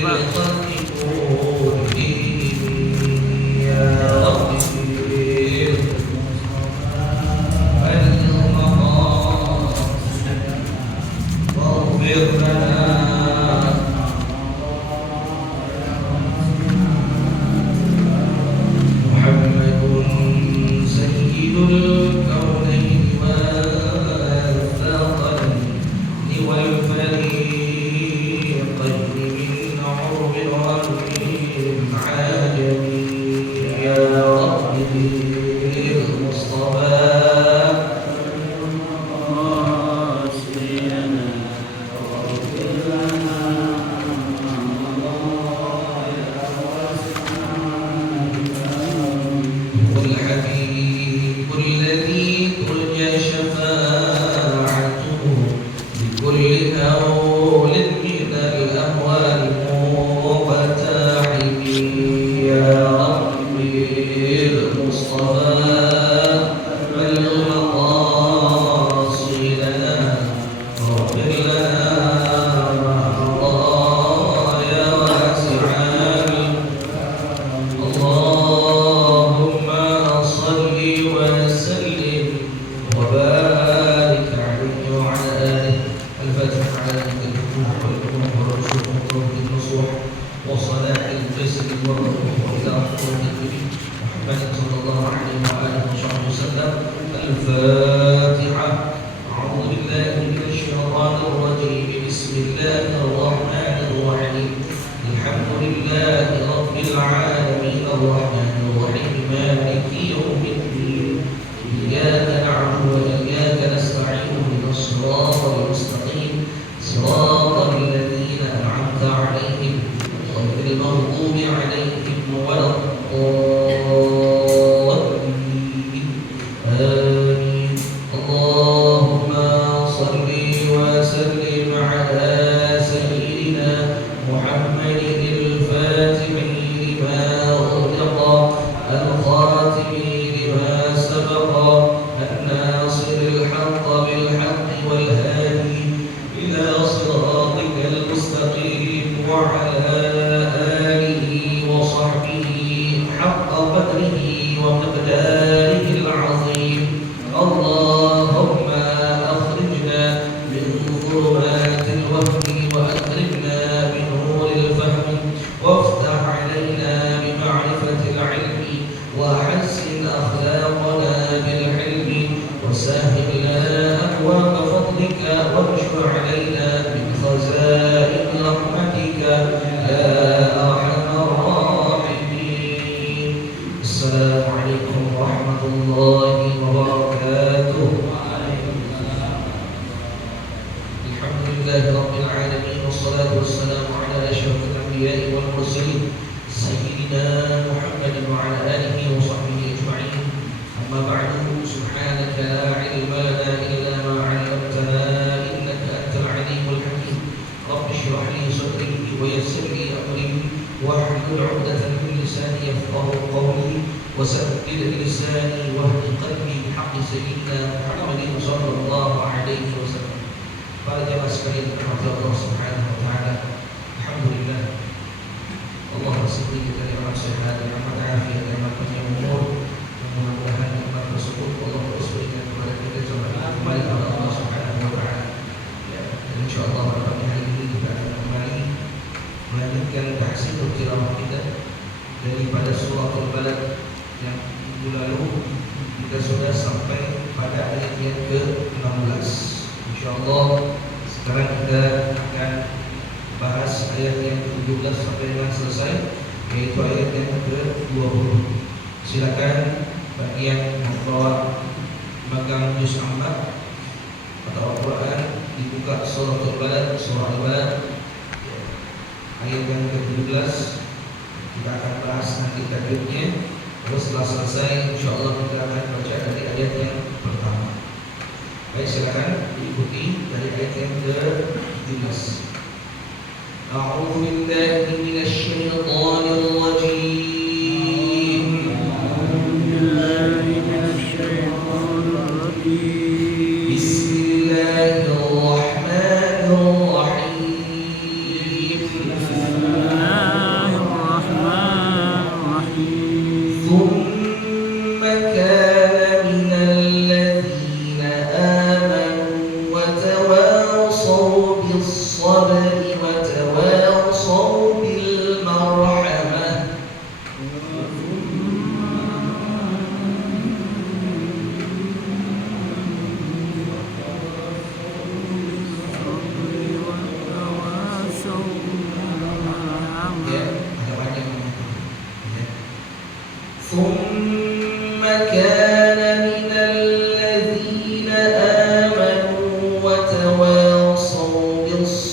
Bismillahirrahmanirrahim.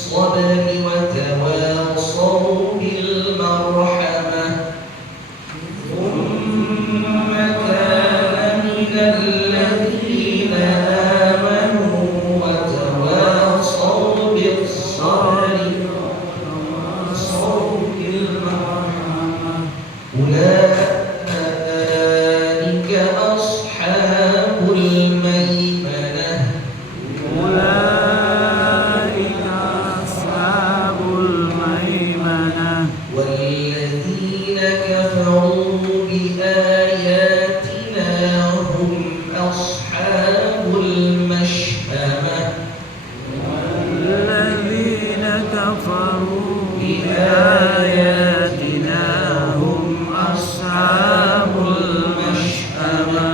بالصبر وتواصوا بالمرحمة ثم كان من الذين آمنوا وتواصوا بالصبر وتواصوا بالمرحمة أولئك أصحاب الميمنة والذين كفروا بآياتنا هم أصحاب المشأمة والذين كفروا بآياتنا هم أصحاب المشأمة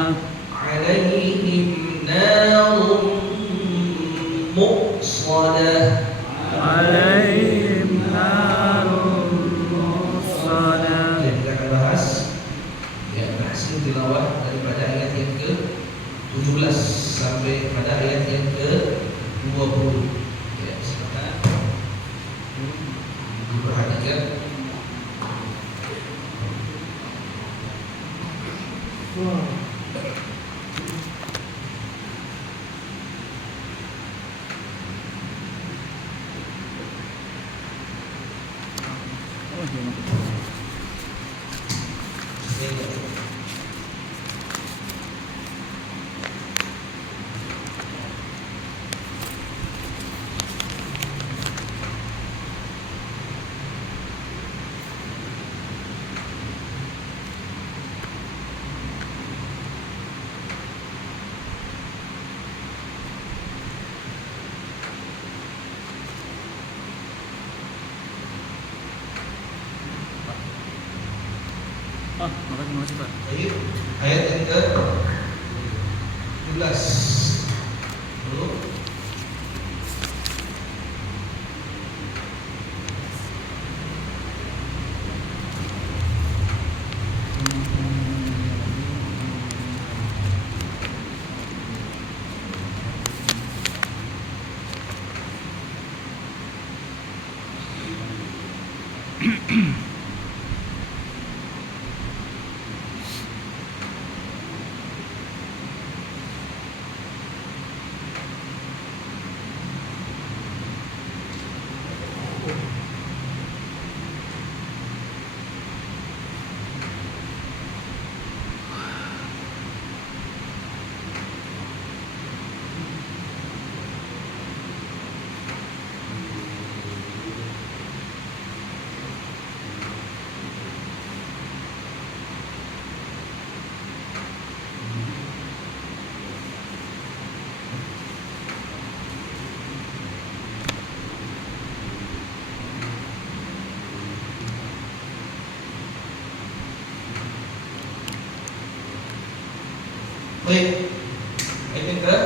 عليهم نار مؤصدة عليهم نار مؤصدة. Kita akan bahas ya hasil tilawah daripada ayat yang ke-17 sampai pada ayat yang ke-20. Ya, silakan diperhatikan. Makasih Pak. Baik, ayat yang ke-17 dulu. Baik, ayat yang ke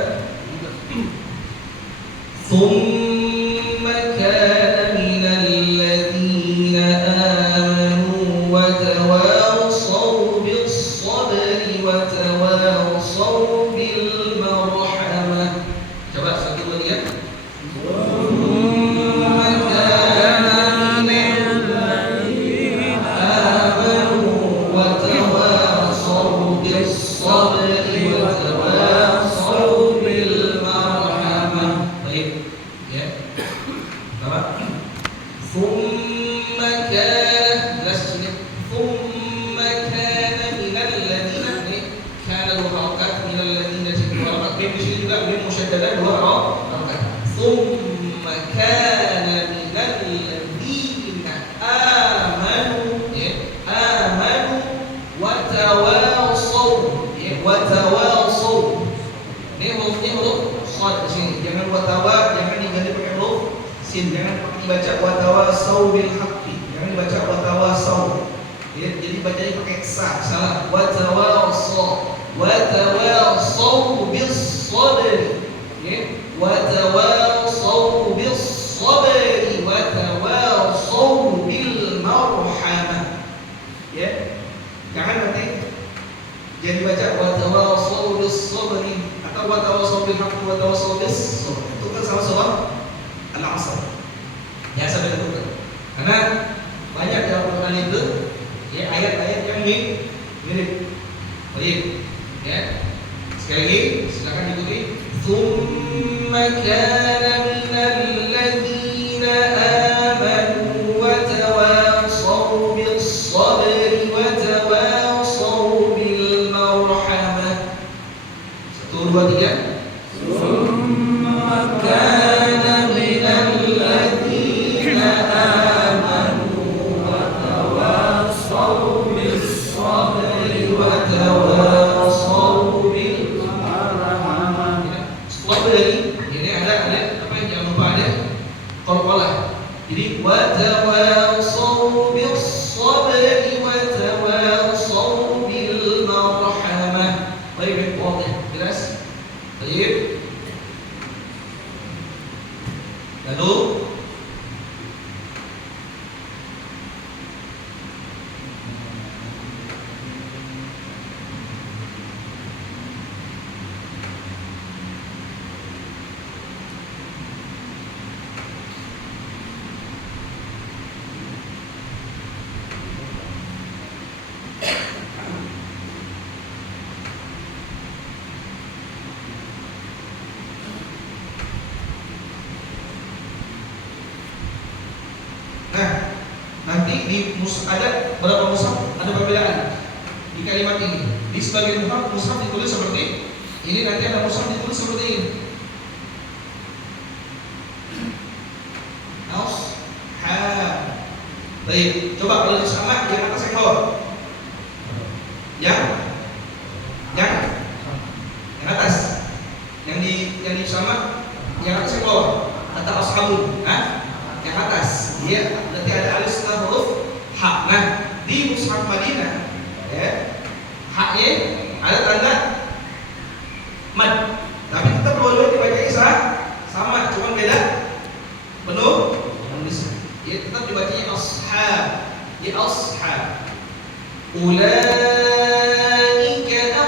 ثم كان من الذين آمنوا وتواصوا بالصبر وتواصوا بالمرحمة. Coba satu lagi ya. ثم كان ثم كان من الذين كان له حركات من الذين جدوا حركات بين juga bim musyaddadah dua harakat ثم كان من الذين آمنوا آمنوا وتواصوا وتواصوا ini huruf shad di sini jangan jangan diganti pakai huruf sin, jangan dibaca watawasau bil haqqi, jangan dibaca watawasau ya, jadi bacanya pakai sa, salah. Watawasau bis sabri ya, watawasau bis sabri watawasau bil marhamah ya, jangan nanti jadi baca watawasau bis sabri atau watawasau bil haqqi watawasau bis sabri, itu kan sama-sama al-asr. Biasa bentuknya. Karena banyak dalam Al-Quran itu ya ayat-ayat yang mirip. Baik, ya. Sekali lagi silakan ikuti. Tsumma kana minal ladzina amanu wa tawassaw bis sabri wa tawassaw bil marhamah. 1, 2, 3. Tsumma kana minal ladzina amanu wa tawassaw bis sabri wa tawassaw bil marhamah. Setelah dari ini ada apa yang jangan lupa ada qalqalah. Jadi wa tawassaw bis sabri wa tawassaw bil marhamah. Baik, wadah, jelas? Baik. Lalu nanti di ada berapa mushaf ada perbedaan di kalimat ini. Di sebagian mushaf ditulis seperti ini, nanti ada mushaf ditulis seperti ini. Baik, coba kalau sama yang atas yang bawah. Yang atas. Yang sama yang atas yang bawah. Kata ashabun, yang atas. Dia berarti ada alif setelah huruf ha. Nah, di mushaf Madinah ya, haknya ada tanda mad. Tapi tetap dua-duanya dibaca sama, cuma beda penuh penulisan. Ya, tetap dibacanya ashab. Ya ashab. Ulaika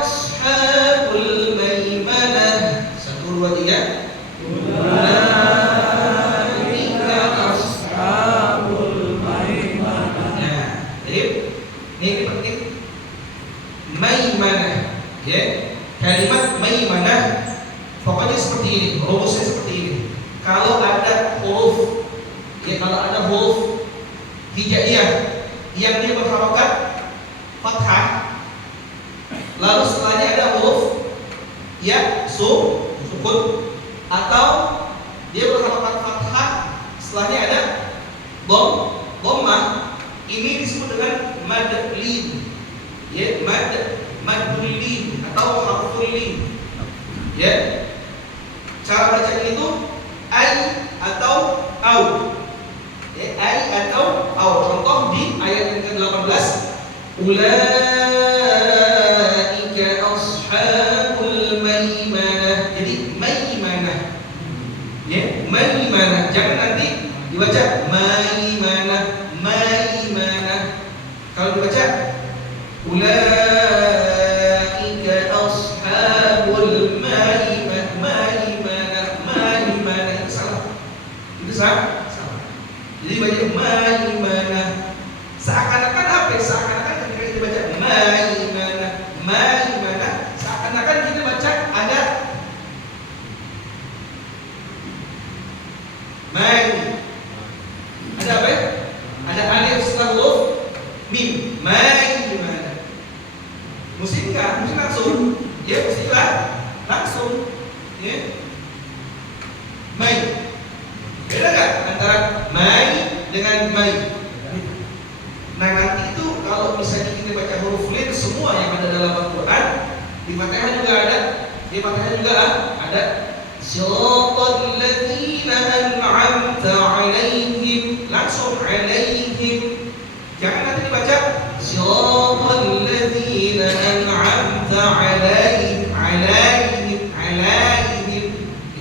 ashabul maimanah. 1, 2, 3. Ini penting. Maimanah, ya. Kalimat maimanah pokoknya seperti ini, rumusnya seperti ini. Kalau ada huruf, ya, kalau ada huruf hijaiyah yang dia berharokat fathah, lalu setelahnya ada huruf ya sukun, atau dia berharokat fathah, setelahnya ada dhammah, ini disebut dengan mad lin, ya, mad lin atau harful lin, ya. Cara baca itu ai atau au, ya, ai atau au. Contoh di ayat yang ke-18, ulaika ashabul maimanah. Jadi maimanah, ya, maimanah. Jangan nanti dibaca maimanah. Kalau dibaca ulaika ashabul maimanah itu salah. Itu salah. Jadi baca maimanah. Seakan-akan apa? Seakan-akan ketika kita baca maimanah, seakan-akan kita baca ada ada apa ya? Ada alif setelah huruf mim. Maimanah. Mesti langsung. Ya, mesti langsung. Ya. Mai. Beda enggak antara mai dengan mai? Nah, nanti itu kalau misalnya kita baca huruf lin semua yang ada dalam Al-Quran, di Fatihah juga ada. Di Fatihah juga ada. Siratal ladzina an'amta 'alaihim. Langsung 'alaihim. Jangan nanti dibaca siratal ladzina an'amta 'alaihim.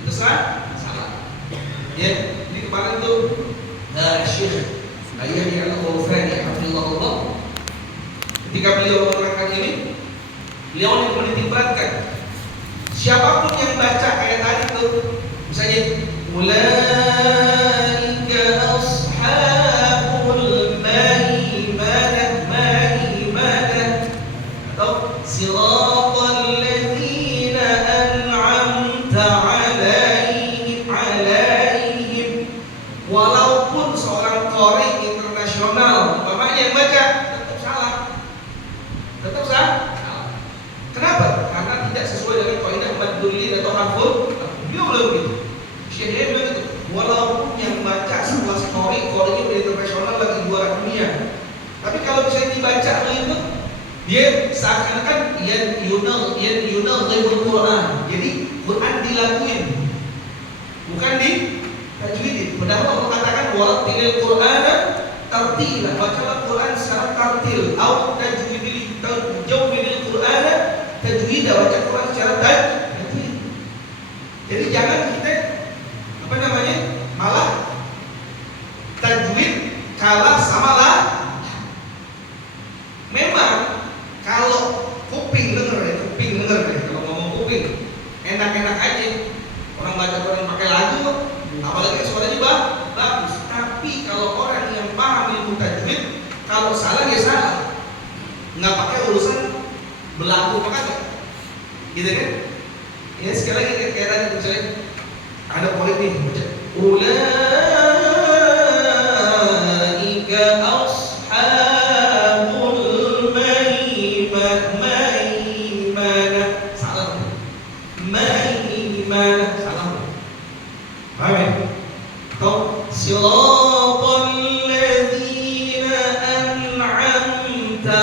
Itu salah. Ya, ini kemarin tuh Syekh Ayyahi Al-Ghufrani hafizahullah, ketika beliau menerangkan ini, beliau menitikberatkan siapapun yang baca ayat tadi itu, misalnya ulaika walaupun seorang qori internasional umpamanya yang baca tetap salah. Tetap salah. Kenapa? Karena tidak sesuai dengan kaidah maddul lin atau harful. Dia belum gitu. Syekh bilang itu, walaupun yang baca sekelas qorinya udah internasional lagi juara dunia, tapi kalau bisa dibaca begitu, dia seakan-akan yunal ghibul Quran. Jadi Quran dilakuin, bukan di tajwidin. Padahal Allah katakan warattilil Qur'ana tartila, bacalah Quran secara tartil, au tajwidil Qur'ana tajwida, baca Quran secara tajwid. Jadi jangan kita malah tajwid kalah sama lah. Memang kalau kuping denger kalau ngomong kuping enak-enak aja, orang baca Quran pakai lagu, apalagi suaranya bagus. Tapi kalau orang yang paham ilmu tajwid, kalau salah ya salah, nggak pakai urusan belagu makanya, gitu kan? Ya sekali lagi kayak tadi misalnya ada politik baca ulaika ashabul maimanah, salah. Maimanah salah. Paham ya? Atau siratal ladzina an'amta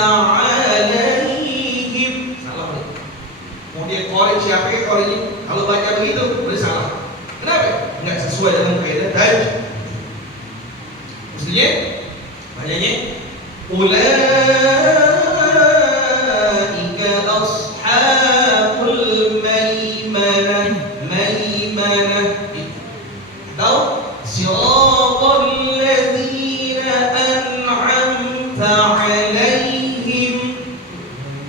'alaihim, salah. Mau dia qori siapa ya qorinya? Kalau baca begitu boleh salah. Kenapa? Enggak sesuai dengan kaidah tajwid. Maksudnya bacanya ulaika ashabul maimanah, atau siratal ladzina an'amta 'alaihim.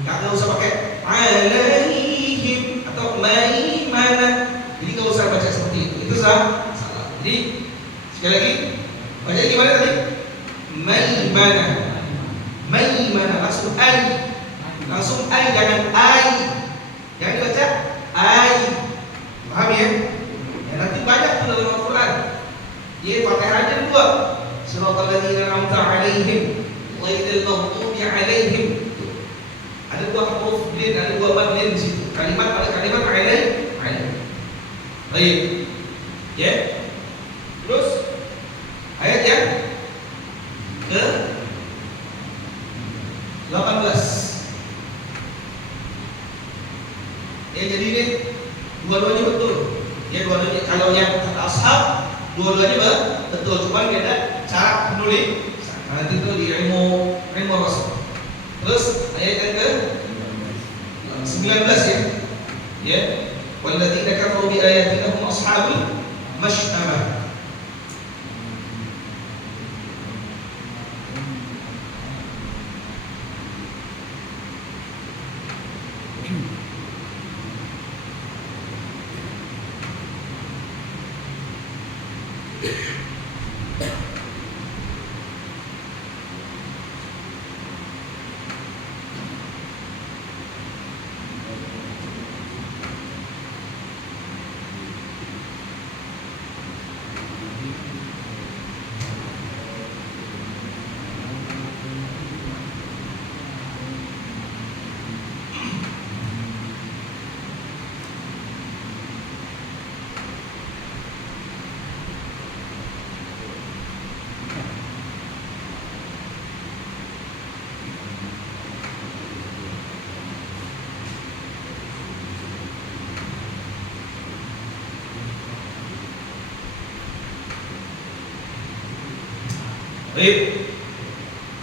Enggak usah pakai 'alaihim atau maimanah. Jadi enggak usah baca seperti itu. Itu salah. Jadi sekali lagi baca gimana tadi? Maimanah langsung ai, jangan ai. Jangan dibaca ai. Paham ya? Ya nanti banyak tuh dalam Al-Qur'an. Dia Fatihah aja dua. Siratal ladzina an'amta 'alaihim ghairil maghdubi 'alaihim. Ada dua huruf lin, ada dua mad lin di situ. Kalimat alaih. Baik. Ya. Terus ayat yang ke 18. Ya jadi ini dua-duanya betul. Ya dua-duanya, kalau yang kata ashab dua-duanya betul, cuma beda cara menulis. Nanti itu di ilmu rasul. Terus ayat yang ke 19 ya. Ya. Walladzina kafaru bi ayatina hum ashabul mash'amah.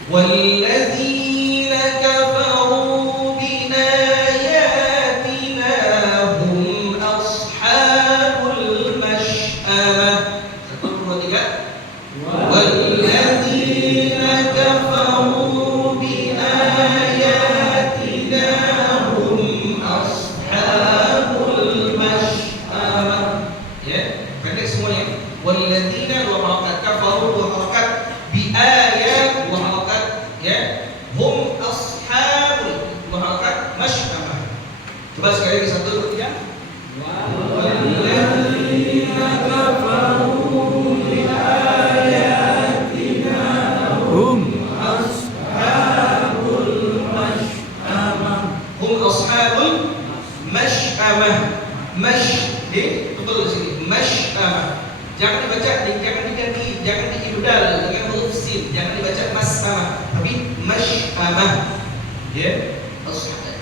والذين كفروا بآياتنا هم أصحاب المشأمة. Satu, dua, tiga. والذين كفروا بآياتنا هم أصحاب المشأمة. Ya, pendek semuanya. والذين dua harakat, kafaru dua harakat, biayat dua harakat, ya. Hum ashabul dua harakat, masyamah. Coba sekali lagi, satu, dua, tiga. Walladzina kafaru biayat jangan diibdal dengan huruf sin, jangan dibaca mas'amah, tapi masy'amah. Ya.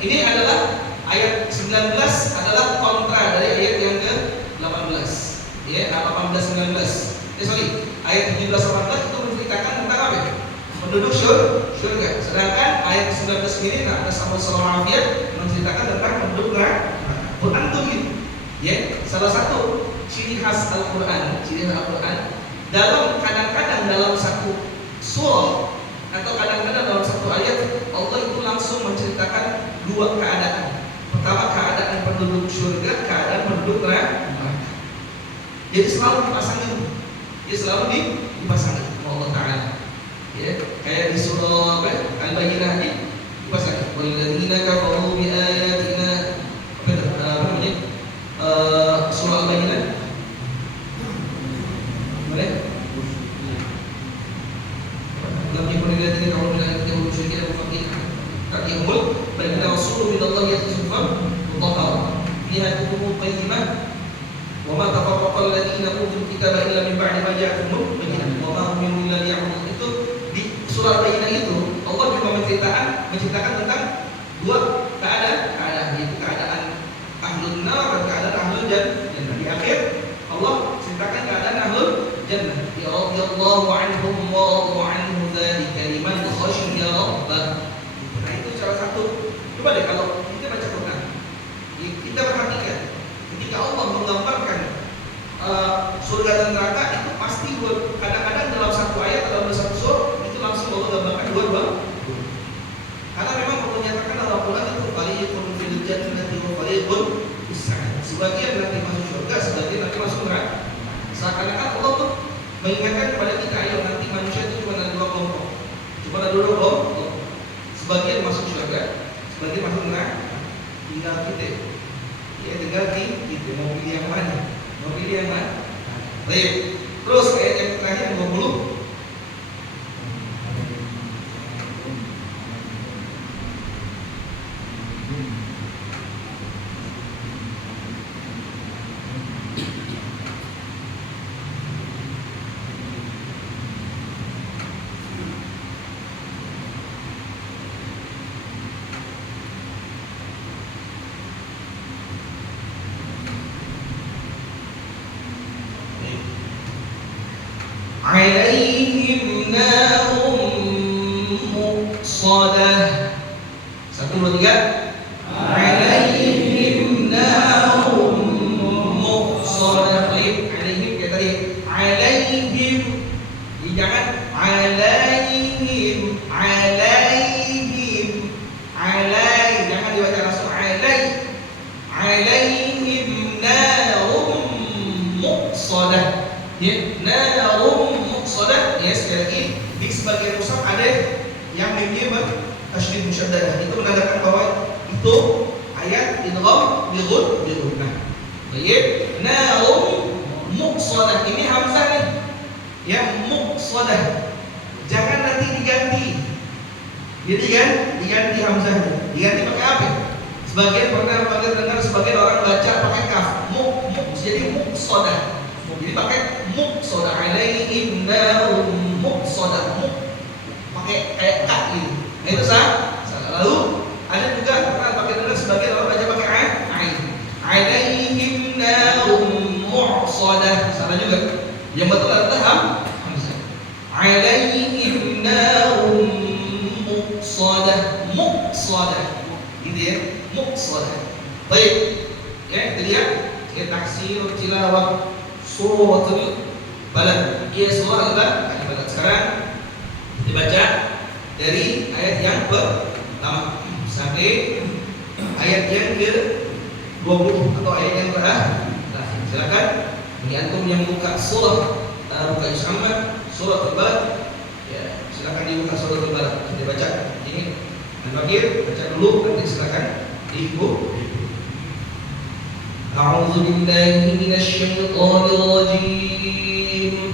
Ini adalah ayat 19 adalah kontra dari ayat yang ke-18. Ya, 18 19. Ayat 17 18 itu menceritakan tentang apa? Penduduk surga. Sedangkan ayat 19 ini ada sama afiat menceritakan tentang penduduk neraka. Quran itu gitu. Ya, salah satu ciri khas Al-Quran, dalam kadang-kadang dalam satu surah atau kadang-kadang dalam satu ayat Allah itu langsung menceritakan dua keadaan. Pertama keadaan penduduk surga, keadaan penduduk neraka. Jadi selalu dipasangin, dipasangin Allah Taala. Ya, kayak di surah Al-Bayyinah ini dipasangin. Walladzina kafaru bi ayatina surah Al-Bayyinah. Boleh? Lam yakun alladziina kafaru bi ayatina wa syirkina mufaqihan. Takihul baina rasulun min Allah yatsufan mutahhar. Fiha kutubun qayyimah. Wa ma tafarraqa alladziina utul kitaba illa min ba'di ma ja'atuhum bayyinah. Wa ma umiru illa liya'budu. Itu di surah Al-Bayyinah itu Allah juga menceritakan tentang dua keadaan, yaitu keadaan ahlun nar dan keadaan ahlul jannah. Di akhir Allah ceritakan keadaan ahlul jannah. Ya radhiyallahu anhum wa radu anhu dzalika liman khashiya rabbah. Nah, itu salah satu. Coba deh kalau kita baca Quran, kita perhatikan ketika Allah menggambarkan surga dan neraka itu pasti kadang-kadang dalam satu ayat atau dalam satu surah itu langsung Allah gambarkan dua-dua. Karena memang perlu menyatakan dalam Quran itu fariqun fil jannati wa fariqun fis sa'ir. Sebagian nanti masuk surga, sebagian nanti masuk neraka. Seakan-akan Allah tuh mengingatkan kepada kita, ayo nanti manusia itu cuma ada dua kelompok. Sebagian masuk surga, sebagian masuk neraka. Tinggal kita. Ya tinggal kita mau pilih yang mana? Baik. Terus ayat yang terakhir 20. Alaihim narun muqsadah. 1, 2, 3. Alaihim narun muqsadah. Alaihim kayak tadi. Alaihim. Jangan alaihim. Jangan dibaca langsung alaihim narun muqsadah. Ya, narun muqsadah. Ya, sekali lagi di sebagian musaf ada yang mimnya bertasydid musyaddadah. Itu menandakan bahwa itu ayat idgham bi gunnah. Baik, narun muqsadah. Ini hamzah nih. Ya, muqsadah. Jangan nanti diganti. Jadi kan diganti hamzahnya. Diganti pakai apa? Sebagian pernah dengar sebagian orang baca pakai kaf. Jadi muqsadah. Jadi pakai muqsadah. Alaihim narun muqsadah. Pakai kayak kak gitu. Nah itu salah. Lalu ada juga pernah pakai dengar sebagian orang baca pakai ain. Alaihim narun muqsadah. Salah juga. Yang betul adalah hamzah. Alaihim narun muqsadah. Gitu ya. Muqsadah. Baik. Ya, itu dia. Kita taksir tilawah suratul balad. Ia surah al-balad. Sekarang dibaca dari ayat yang pertama sampai ayat yang ke-20 atau ayat yang terakhir. Silakan bagi antum yang buka surah buka Muhammad surah al-balad, ya silakan dibuka surah al-balad, dibaca. Ini Al-Fakir baca dulu, nanti silakan diibu. A'udzu billahi minasy syaithanir rajim.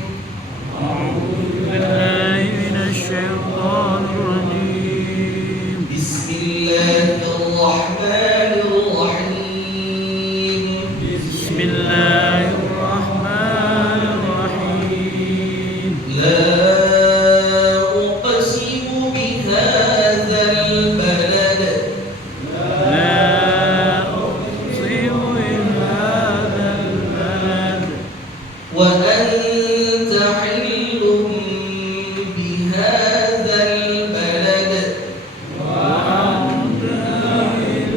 A'udzu billahi minasy syaithanir rajim. Bismillahirrahmanirrahim. Bismillahirrahmanirrahim. لا أقسم بهذا البلد لا أقسم بهذا البلد وأنت حل بهذا البلد وأنت حل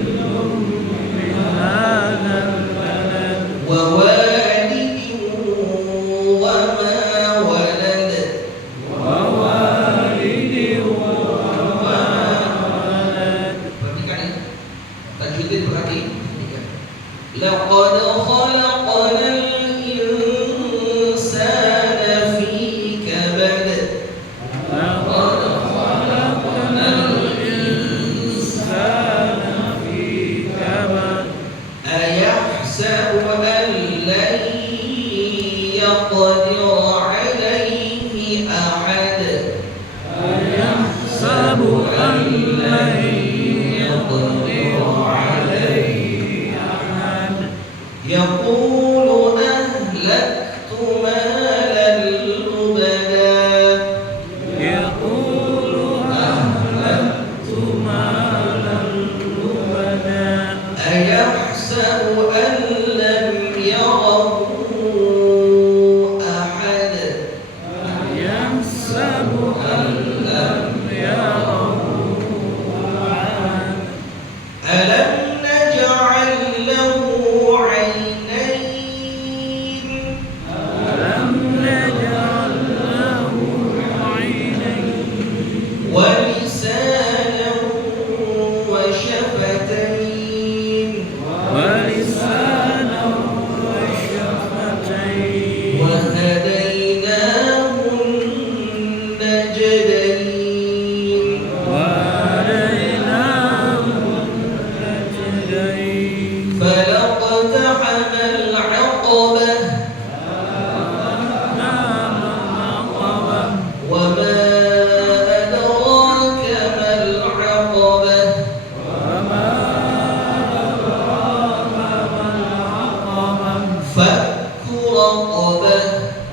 بهذا البلد ووالد وما ولد ووالد وما ولد. Perhatikan ini. Tajwidin berarti laqad khalaqnal insana fi kabad. لقد خلقنا الإنسان في كبد أيحسب أن لن يقدر عليه أحد أيحسب أن لن يقدر عليه أحد يقول أهلكت مالا لبدا يقول أهلكت مالا لبدا أيحسب أن لم يره أحد يحسب أن لم يره أحد ألم نجعل له عينين ألم نجعل له عينين ولسانا وشفتين ولسانا وشفتين وهديناه النجدين وهديناه النجدين فلاقتحم العقبة نعم العقبة وما أدراك ما العقبة وما أدراك ما العقبة فك رقبة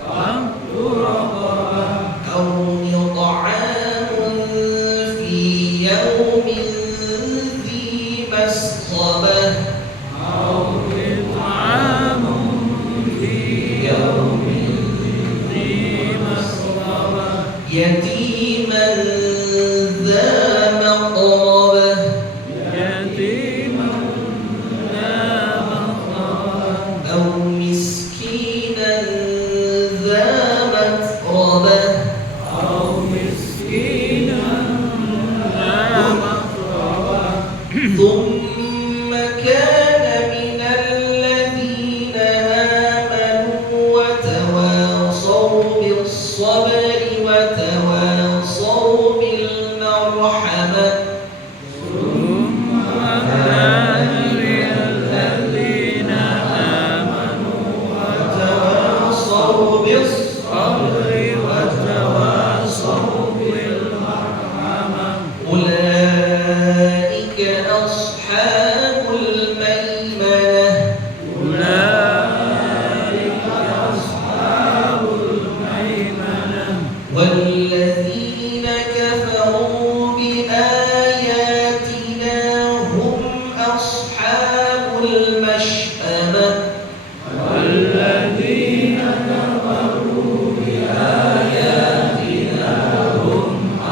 فك رقبة أو إطعام في يوم ذي مسغبة أو إطعام في يوم ذي مسغبة يتيما ذا مقربة يتيما ذا مقربة أو مسكينا ذا متربة أو مسكينا ذا مقربة ثم كان من الذين آمنوا وتواصوا بالصبر وتواصوا بالمرحمة ثم كان من الذين آمنوا وتواصوا بالصبر وتواصوا بالمرحمة أولئك أصحاب الميمنة أولئك أصحاب الميمنة والذين كفروا بآياتنا هم أصحاب المشأمة والذين كفروا بآياتنا هم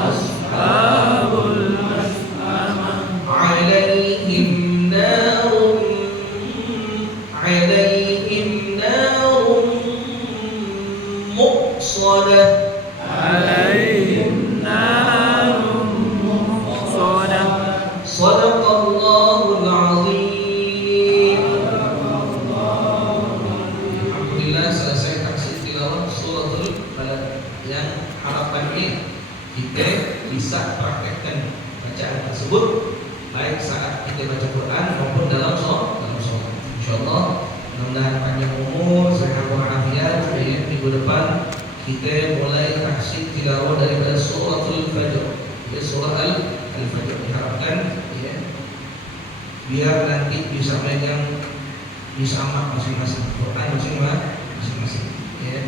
أصحاب المشأمة عليهم نار مؤصدة عليهم نار مؤصدة صدق الله العظيم. Alhamdulillah selesai taksir tilawah suratul Balad, yang harapannya kita bisa praktekkan bacaan tersebut baik saat kita baca Quran maupun dalam sholat. Insyaallah mudah-mudahan panjang umur, sehat walafiat. Minggu depan kita mulai taksir tilawah daripada suratul Fajr, surah Al-Fajr. Diharapkan ya, biar nanti bisa megang, bisa amak masing-masing Quran masing-masing ya.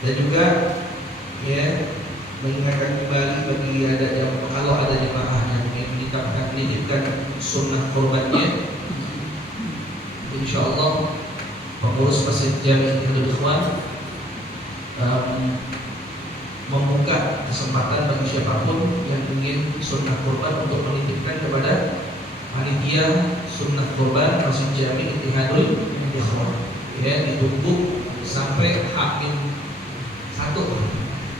Dan juga ya mengingatkan kembali bagi yang kalau ada jemaah yang ingin menitipkan sunnah kurbannya, insya Allah pengurus Masjid Jami Ikhwanul Ikhwan membuka kesempatan bagi siapapun yang ingin sunnah kurban untuk menitipkan kepada panitia sunnah kurban Masjid Jami Ikhwanul Ikhwan. Ya, ditunggu sampai H-1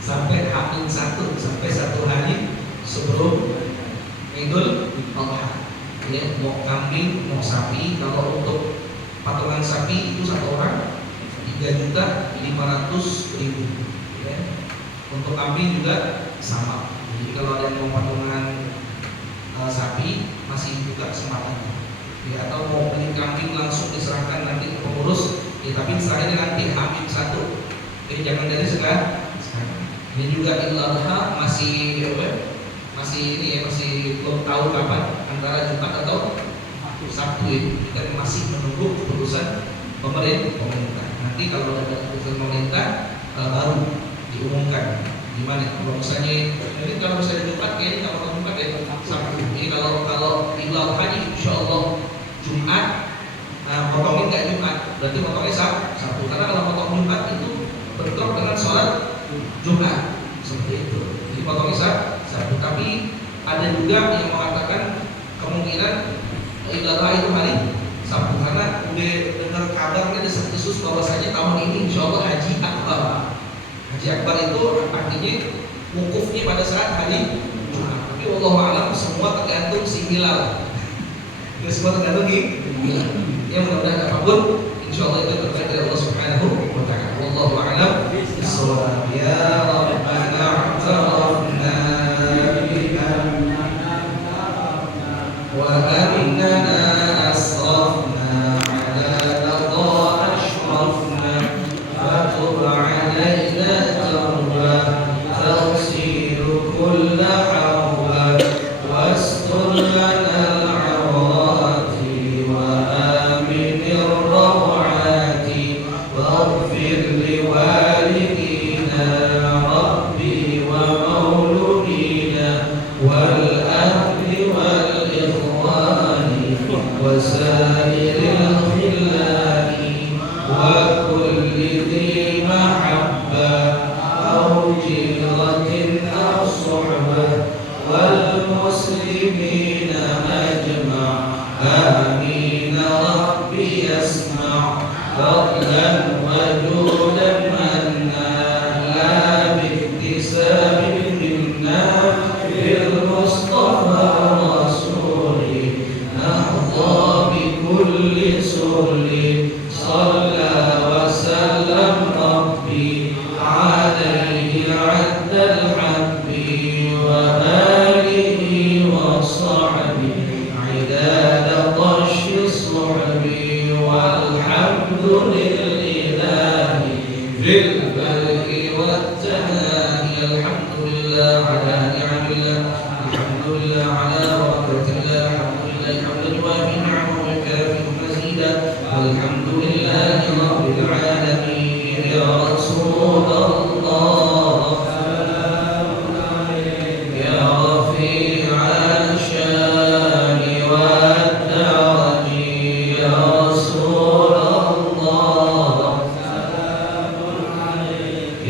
sampai 1 hari sebelum Idul Adha. Ya, mau kambing, mau sapi. Kalau untuk patungan sapi itu satu orang 3.500.000. Ya. Untuk kambing juga sama. Jadi kalau ada yang mau patungan sapi masih buka kesempatan. Ya, atau mau beli kambing langsung diserahkan nanti ke pengurus. Ya, tapi serahnya nanti H-1. Jadi jangan dari sekarang. Ini juga Idul Adha masih belum tahu kapan, antara Jumat atau Sabtu ini. Kita masih menunggu keputusan pemerintah. Nanti kalau ada keputusan pemerintah baru diumumkan gimana. Kalau misalnya Jumat kayaknya kalau Jumat ya Sabtu. Jadi kalau Idul Adha insya Allah Jumat, potongin nggak Jumat, berarti potongnya Sabtu. Karena kalau potong Jumat itu bentrok dengan sholat Jumat, seperti itu. Jadi potongnya Sabtu. Tapi ada juga yang mengatakan kemungkinan Idul Adha itu hari Sabtu, karena udah dengar kabarnya desas-desus bahwasanya tahun ini insya Allah Haji Akbar. Haji Akbar itu artinya wukufnya pada saat hari Jumat. Tapi wallahu a'lam semua tergantung si hilal. Ini semua tergantung hilal. Yang mudah-mudahan apapun insya Allah itu terkait dari Allah Subhanahu wa ta'ala. Wallahu a'lam bishawab. Ya Rabbana a'tarafna wa annana asrafna ala laqad ashrafna fatub alayna tawba tawsiru kulla hawba wastur lana al-awrati wa aminir rawati waghfir liwalidina rabbi wa mauludina wal ahli wal وسائر الخلان وكل ذي محبة أو جيرة أو صحبة والمسلمين أجمع آمين ربي يسمع فضلا وجودا منا لا باكتساب منا بالمصطفى رسولي نحظى بكل سهل صلى وسلم ربي عليه عد الحب وآله وصحبه عداد طش الصحب والحمد لله في البرء والتناهي. الحمد لله على نعم الله، الحمد لله على بركة الله، الحمد لله حمدا يوافي نعمه ويكافئ مزيدا، والحمد لله رب العالمين. يا رسول الله يا رفيع الشان والدرج، يا رسول الله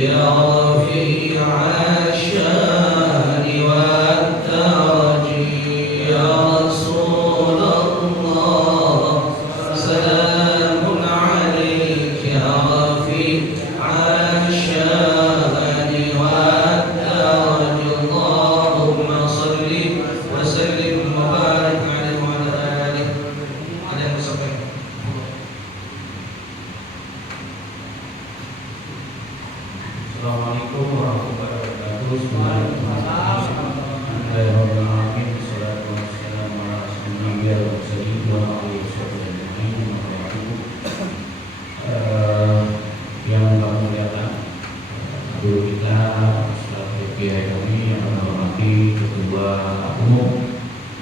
يا رفيع الشان والدرج، يا رسول الله سلام عليك يا رفيع الشان والدرج. اللهم صل وسلم وبارك عليه وعلى آله. Ada yang disampaikan? Assalamualaikum warahmatullahi wabarakatuh. Bismillahirrahmanirrahim. Wassalatu wassalamu ala rasulillah wa sallallahu alaihi wasallam. Yang kami muliakan guru kita selaku kiai kami yang menghormati Ketua Umum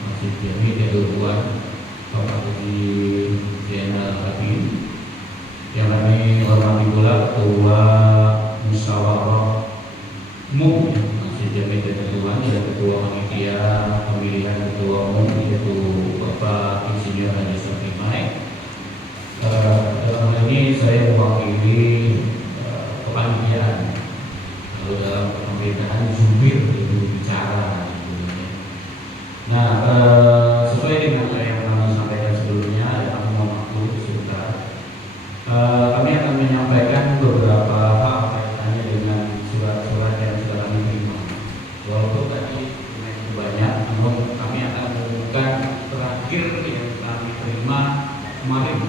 Masjid Jami Ikhwan Bapak Haji Zainal Abidin, yang kami hormati pula Ketua musyawarah umum Masjid Jami Tetuan dan ketua panitia pemilihan ketua umum yaitu Bapak Insinyur Haji Sofie Maek. Dalam hal ini saya mewakili kepanitiaan. Lalu dalam pemerintahan jubir itu bicara. Nah, sesuai dengan apa yang kami sampaikan sebelumnya, kami mohon maaf sebentar. Kami akan menyampaikan beberapa hal kaitannya dengan surat-surat yang sudah kami terima. Walaupun tadi itu banyak, namun kami akan mengumumkan terakhir yang kami terima kemarin,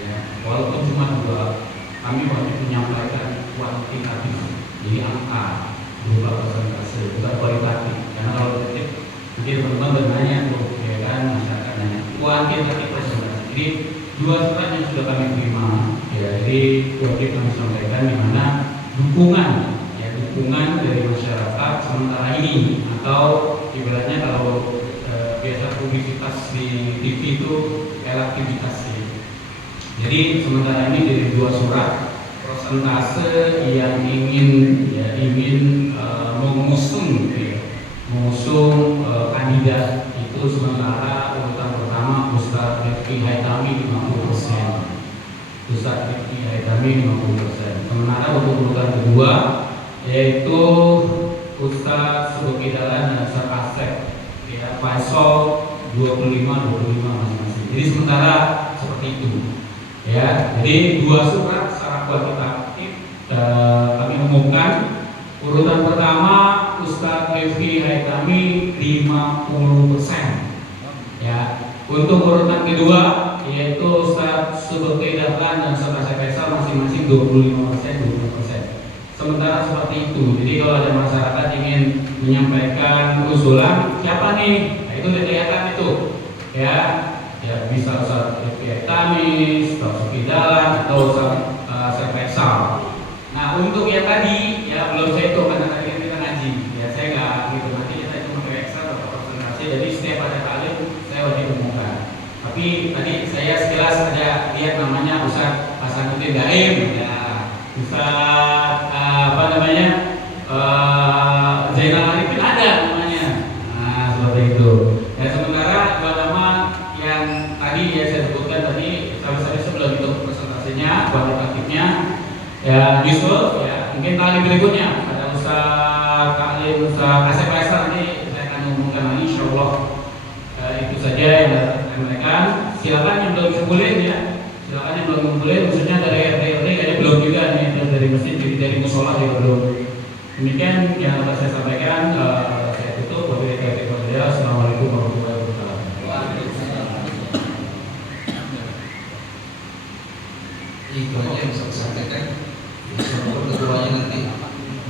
ya. Walaupun cuma 2, kami wajib menyampaikan kuantitatif, jadi angka berupa persentase, bukan kualitatif. Karena kalau kualitatif, jadi teman-teman bertanya tuh, ya kan, masyarakat nanya kuantitatif persentase. Jadi 2 surat yang sudah kami terima, ya, jadi wajib kami sampaikan di mana dukungan dari masyarakat sementara ini, atau ibaratnya kalau biasa publisitas di TV itu elektivitas. Jadi sementara ini dari 2 surat persentase yang ingin mengusung kandidat itu sementara urutan pertama Ustaz Rifki Haitami 50%. Ustaz Rifki Haitami 50%. Sementara untuk urutan kedua yaitu Ustaz Subeki Dahlan dan Ustaz Asep, ya, Faisal 25 masing-masing. Jadi sementara seperti itu. Ya, jadi 2 surat secara kuantitatif kami umumkan. Urutan pertama Ustaz Rifki Haitami 50%. Ya, untuk urutan kedua yaitu Ustaz Subeki Dahlan dan Ustaz Asep Faisal masing-masing 25%. Sementara seperti itu. Jadi kalau ada masyarakat ingin menyampaikan usulan siapa nih, nah, itu kelihatan itu, ya. Ya, bisa Ustaz Rifki Haitami, Ustaz Subeki Dahlan atau Ustaz Faisal. Nah, untuk yang tadi ya belum saya hitung karena tadi kita ngaji. Ya, saya nggak gitu, nanti kita itu pakai ekstra atau presentasi. Jadi setiap ada kali saya wajib umumkan. Tapi tadi saya sekilas ada lihat namanya Ustaz Hasanuddin Daim, ya, Ustaz Zainal Arifin ada namanya. Nah, seperti itu. Ya, sementara 2 nama yang tadi ya saya sebutkan tadi, saya sebelum itu presentasinya, kualitatifnya, ya, Yusuf, ya, mungkin kali berikutnya ada Ustaz Taklim, Ustaz Asep Faisal, nanti saya akan mengumumkan lagi, insyaallah. Itu saja yang mereka. Silakan yang belum ngumpulin, ya, silakan yang belum ngumpulin, khususnya dari RT kayaknya belum juga nih, dari masjid, dari musola juga belum. Demikian yang dapat saya sampaikan. Saya tutup. Assalamualaikum warahmatullahi wabarakatuh. Itu aja yang bisa saya sampaikan. Semoga keduanya nanti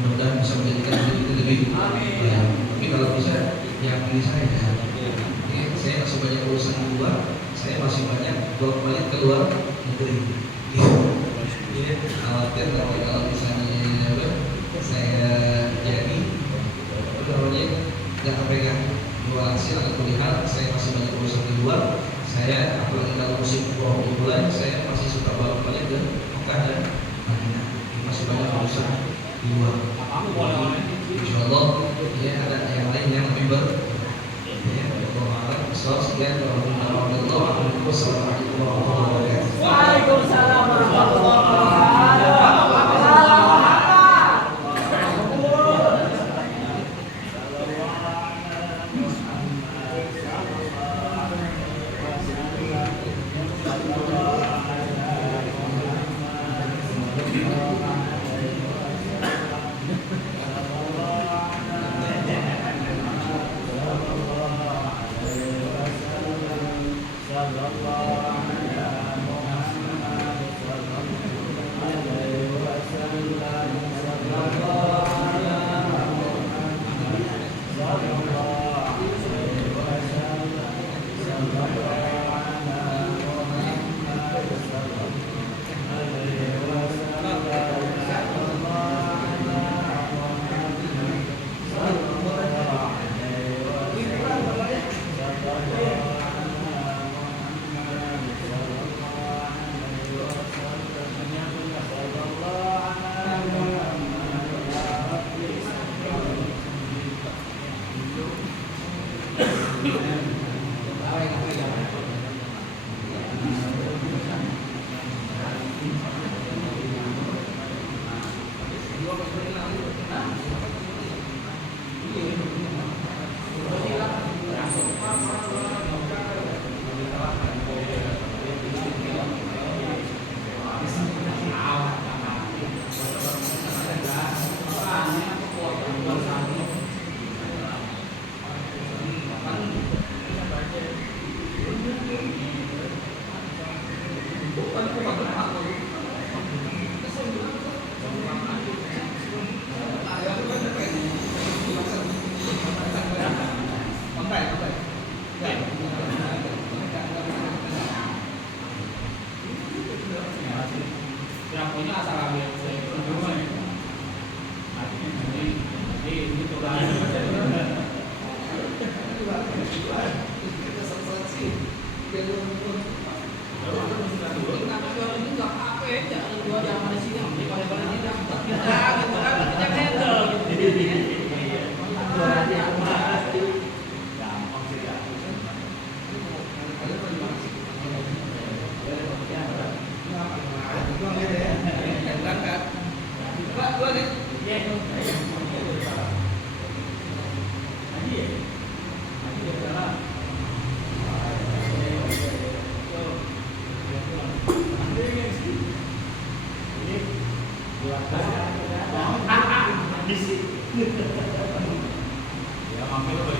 mudah-mudahan bisa menjadikan hidup kita lebih ya. Tapi kalau bisa yang pilih saya ya. Saya masih banyak urusan di luar, saya masih banyak bolak-balik ke luar negeri. Jadi khawatir kalau misalnya saya jadi nggak kepegang dua hasil atau pilihan. Saya masih banyak urusan di luar. Saya apalagi dalam musim bulan saya masih suka bolak-balik ke Mekah dan Madinah. Masih banyak urusan di luar. Insyaallah ya ada yang lain yang lebih ber. Ya, sekian warahmatullahi wabarakatuh. Wassalamualaikum warahmatullahi wabarakatuh. Waalaikumsalam warahmatullahi wabarakatuh. Sallallahu alaihi wasallam. Punya asal ambil saya ini coba Ya,